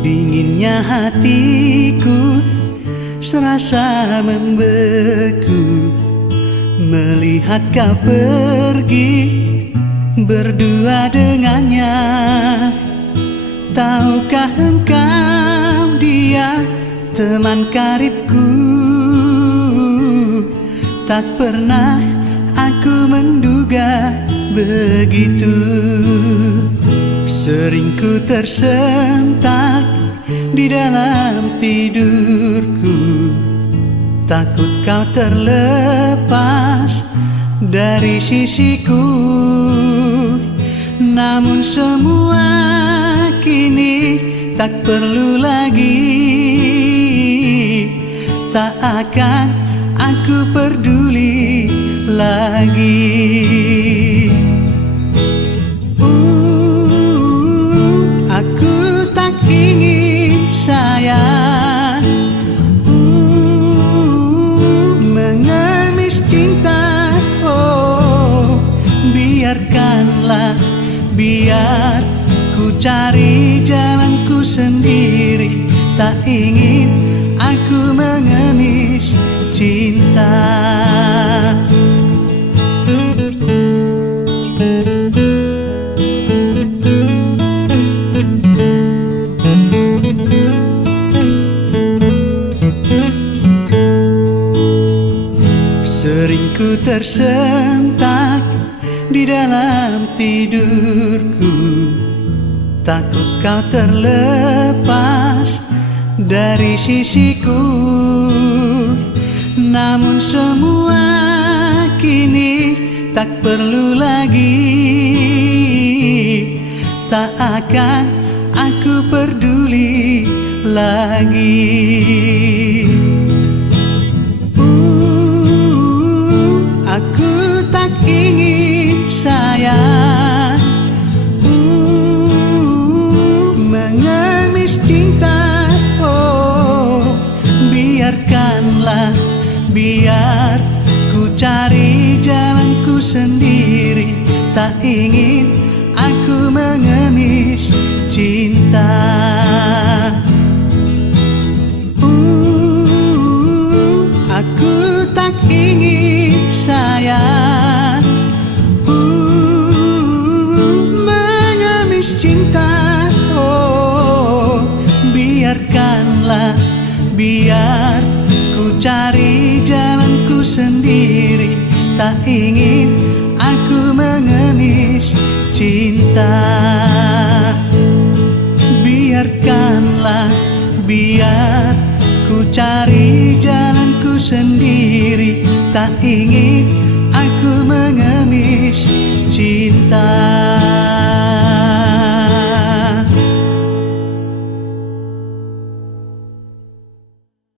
Dinginnya hatiku serasa membeku melihat kau pergi berdua dengannya. Tahukah engkau dia teman karibku? Tak pernah aku menduga begitu. Sering ku tersentak di dalam tidurku, takut kau terlepas dari sisiku. Namun semua kini tak perlu lagi, tak akan aku peduli lagi. Aku tak ingin sayang mengemis cinta. Oh, biarkanlah, biar ku cari jalanku sendiri. Tak ingin aku mengemis cinta. Sering ku tersentak di dalam tidurku, takut kau terlepas dari sisiku. Namun semua kini tak perlu lagi, tak akan aku peduli lagi. Aku tak ingin sayang mengemis cinta. Oh, biarkanlah, biar ku cari jalanku sendiri. Tak ingin aku mengemis cinta. Aku tak ingin sayang mengemis cinta. Oh, biarkanlah, biar ku cari jalanku sendiri. Tak ingin aku mengemis cinta. Biarkanlah, biar ku cari jalanku sendiri. Tak ingin aku mengemis cinta.